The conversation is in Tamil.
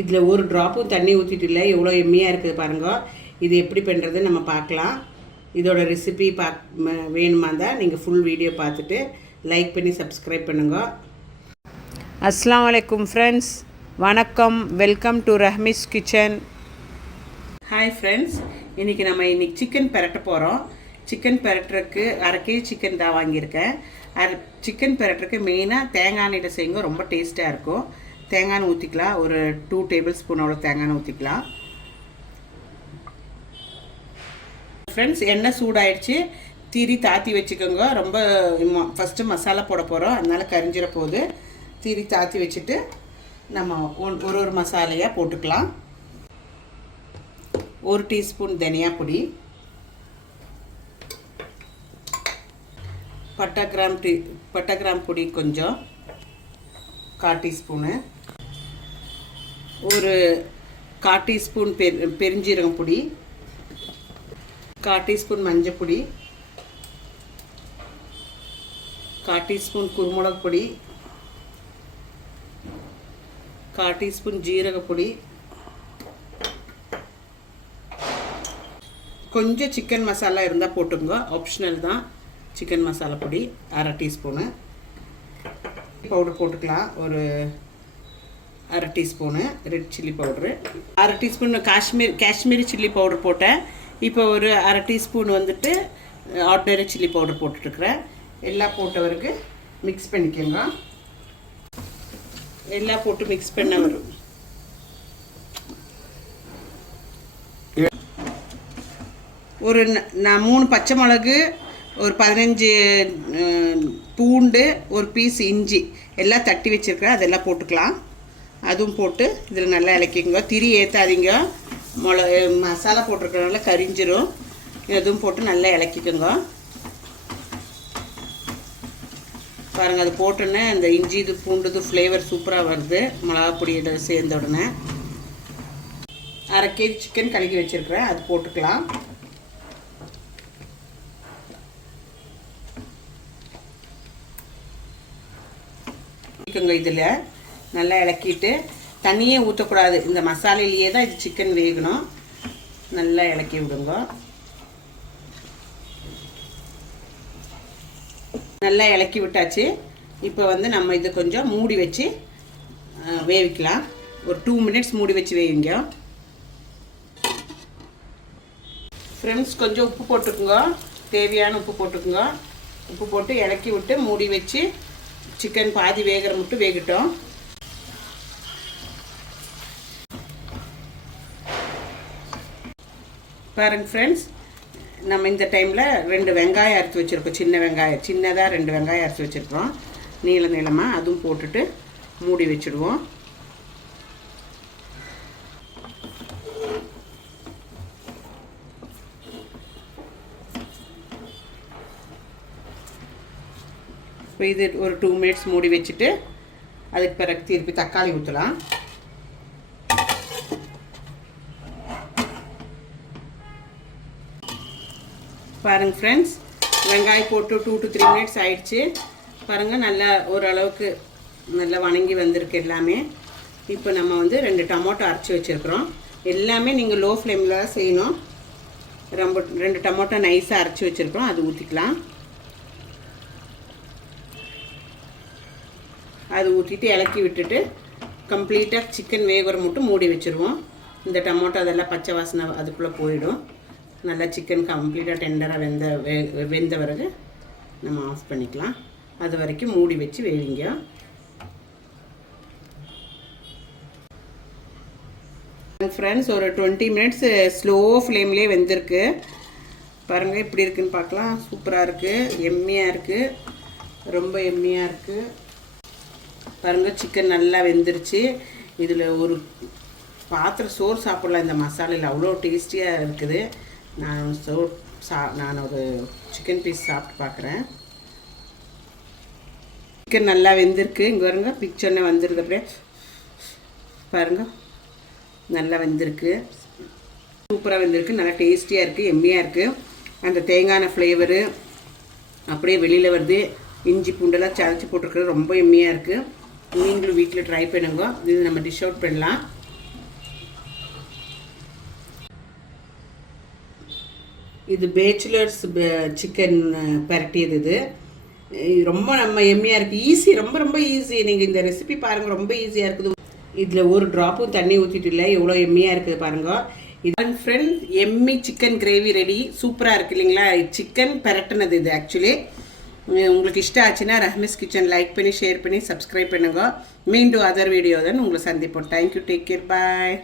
இதில் ஒரு ட்ராப்பும் தண்ணி ஊற்றிட்டு இல்லை, எவ்வளோ எம்மியாக இருக்குது பாருங்க. இது எப்படி பண்ணுறது நம்ம பார்க்கலாம். இதோட ரெசிபி வேணுமா தான் நீங்கள் ஃபுல் வீடியோ பார்த்துட்டு லைக் பண்ணி சப்ஸ்கிரைப் பண்ணுங்க. அஸ்ஸலாமு அலைக்கும் ஃப்ரெண்ட்ஸ், வணக்கம். Welcome to Rahmi's kitchen. Hi friends, இன்றைக்கி நம்ம சிக்கன் பெரட்ட போகிறோம். சிக்கன் பெரட்டுறதுக்கு 1/2 kg சிக்கன் தான் வாங்கியிருக்கேன். சிக்கன் பெரட்டுறதுக்கு மெயினாக தேங்காய் எண்ணெயில் செய்யுங்க, ரொம்ப டேஸ்ட்டாக இருக்கும். தேங்காய் ஊற்றிக்கலாம், ஒரு 2 டேபிள் ஸ்பூனோட தேங்காய் ஊற்றிக்கலாம். ஃப்ரெண்ட்ஸ், எண்ணெய் சூடாயிடுச்சு, தீரி தாத்தி வச்சுக்கோங்க. ரொம்ப ஃபஸ்ட்டு மசாலா போட போகிறோம், அதனால் கரிஞ்சிட போகுது. தீரி தாத்தி வச்சுட்டு நம்ம ஒரு மசாலையாக போட்டுக்கலாம். 1 டீஸ்பூன் தனியா பொடி, பட்டை கிராம் பொடி கொஞ்சம் 1/4 டீஸ்பூனு, ஒரு 1/4 டீஸ்பூன் பெருஞ்சீரகம் பொடி, 1/4 டீஸ்பூன் மஞ்சள் பொடி, 1/4 டீஸ்பூன் குருமிளகு பொடி, 1/4 டீஸ்பூன் ஜீரக பொடி, கொஞ்சம் சிக்கன் மசாலா இருந்தால் போட்டுங்க, ஆப்ஷனல் தான். சிக்கன் மசாலா பொடி 1/2 டீஸ்பூனு, பவுடர் போட்டுக்கலாம். ஒரு 1/2 teaspoon red chilli powder, 1/2 teaspoon Kashmiri chilli powder போட்டேன். இப்போ ஒரு 1/2 டீஸ்பூன் வந்துட்டு ஆர்டினரி சில்லி பவுடர் போட்டுட்ருக்குறேன். எல்லாம் போட்டவருக்கு மிக்ஸ் பண்ணிக்கோங்க. எல்லாம் போட்டு மிக்ஸ் பண்ண வரும். நான் 3 பச்சை மிளகு, ஒரு 15 பூண்டு, ஒரு பீஸ் இஞ்சி எல்லாம் தட்டி வச்சுருக்கிறேன், அதெல்லாம் போட்டுக்கலாம். அதுவும் போட்டு இதில் நல்லா இலக்கிங்க. திரி ஏற்றாதீங்க, மசாலா போட்டிருக்கிறனால கரிஞ்சிரும். எதுவும் போட்டு நல்லா இலக்கிக்கோங்க. பாருங்கள், அது போட்டோன்னே அந்த இஞ்சி இது பூண்டுது ஃப்ளேவர் சூப்பராக வருது. மிளகா பொடியோட சேர்ந்த உடனே 1/2 kg சிக்கன் கழுகி வச்சுருக்கிறேன், அது போட்டுக்கலாம். இதில் நல்லா இலக்கிட்டு தண்ணியே ஊற்றக்கூடாது, இந்த மசாலையிலேயே தான் இது சிக்கன் வேகணும். நல்லா இலக்கி விடுங்க. நல்லா இலக்கி விட்டாச்சு. இப்போ வந்து நம்ம இது கொஞ்சம் மூடி வச்சு வேவிக்கலாம். ஒரு 2 மினிட்ஸ் மூடி வச்சு வேவிங்க. ஃப்ரெண்ட்ஸ், கொஞ்சம் உப்பு போட்டுக்குங்க, தேவையான உப்பு போட்டுக்குங்க. உப்பு போட்டு இலக்கி விட்டு மூடி வச்சு சிக்கன் பாதி வேகிற மட்டும் வேகட்டும். பாருங்க ஃப்ரெண்ட்ஸ், நம்ம இந்த டைமில் 2 வெங்காயம் அரைச்சி வச்சுருக்கோம். சின்ன வெங்காயம், சின்னதாக 2 வெங்காயம் அரைச்சி வச்சுருக்கோம், நீளமாக. அதுவும் போட்டுட்டு மூடி வச்சுடுவோம். இப்போ இது ஒரு 2 மினிட்ஸ் மூடி வச்சுட்டு அதுக்கு பிறகு திருப்பி தக்காளி ஊற்றலாம். பாருங்கள் ஃப்ரெண்ட்ஸ், வெங்காயம் போட்டு 2 to 3 மினிட்ஸ் ஆயிடுச்சு. பாருங்கள், நல்லா ஓரளவுக்கு நல்லா வணங்கி வந்திருக்கு எல்லாமே. இப்போ நம்ம வந்து 2 டொமேட்டோ அரைச்சி வச்சுருக்குறோம். எல்லாமே நீங்கள் லோ ஃப்ளேமில் தான் செய்யணும். 2 டொமேட்டோ நைஸாக அரைச்சி வச்சுருக்குறோம், அது ஊற்றிக்கலாம். அது ஊற்றிட்டு இலக்கி விட்டுட்டு கம்ப்ளீட்டாக சிக்கன் வேகிற மட்டும் மூடி வச்சுருவோம். இந்த டொமேட்டோ அதெல்லாம் பச்சை வாசனை அதுக்குள்ளே போயிடும். நல்லா சிக்கன் கம்ப்ளீட்டாக டெண்டராக வெந்த பிறகு நம்ம ஆஃப் பண்ணிக்கலாம். அது வரைக்கும் மூடி வச்சு வேவிங்க. ஃப்ரெண்ட்ஸ், ஒரு 20 மினிட்ஸ் ஸ்லோ ஃப்ளேம்லேயே வெந்திருக்கு. பாருங்கள், இப்படி இருக்குன்னு பார்க்கலாம். சூப்பராக இருக்குது, எம்மியாக இருக்குது, ரொம்ப எம்மியாக இருக்குது. பாருங்கள், சிக்கன் நல்லா வெந்துருச்சு. இதில் ஒரு பாத்திரம் சோறு சாப்பிடலாம் இந்த மசாலையில், அவ்வளோ டேஸ்டியாக இருக்குது. நான் ஒரு சிக்கன் பீஸ் சாப்பிட்டு பார்க்குறேன். சிக்கன் நல்லா வெந்திருக்கு. இங்கே பாருங்க, பிக்சர்னே வந்துருக்கு. அப்படியே பாருங்கள், நல்லா வெந்திருக்கு, சூப்பராக வெந்திருக்கு, நல்லா டேஸ்டியாக இருக்குது, எம்மியாக இருக்குது. அந்த தேங்காய் ஃப்ளேவரு அப்படியே வெளியில் வருது. இஞ்சி பூண்டெல்லாம் சதைச்சி போட்டிருக்கிறது ரொம்ப எம்மியாக இருக்குது. நீங்களும் வீட்டில் ட்ரை பண்ணுங்க. இது நம்ம டிஷ் அவுட் பண்ணலாம். இது பேச்சுலர்ஸ் சிக்கன் பரட்டியது. இது ரொம்ப நம்ம எம்மியாக இருக்குது. ஈஸி, ரொம்ப ரொம்ப ஈஸி. நீங்கள் இந்த ரெசிபி பாருங்கள், ரொம்ப ஈஸியாக இருக்குது. இதில் ஒரு ட்ராப்பும் தண்ணி ஊற்றிட்டு இல்லை, எவ்வளோ எம்மியாக இருக்குது பாருங்கள். இது ஃப்ரெண்ட்ஸ், எம்மி சிக்கன் கிரேவி ரெடி. சூப்பராக இருக்குது இல்லைங்களா? சிக்கன் பரட்டினது இது. ஆக்சுவலி உங்களுக்கு இஷ்டம் ஆச்சுன்னா ரஹ்மிஸ் கிச்சன் லைக் பண்ணி, ஷேர் பண்ணி, சப்ஸ்கிரைப் பண்ணுங்க. மீண்டும் அதர் வீடியோ தான் உங்களை சந்திப்போம். தேங்க்யூ, டேக் கேர், பாய்.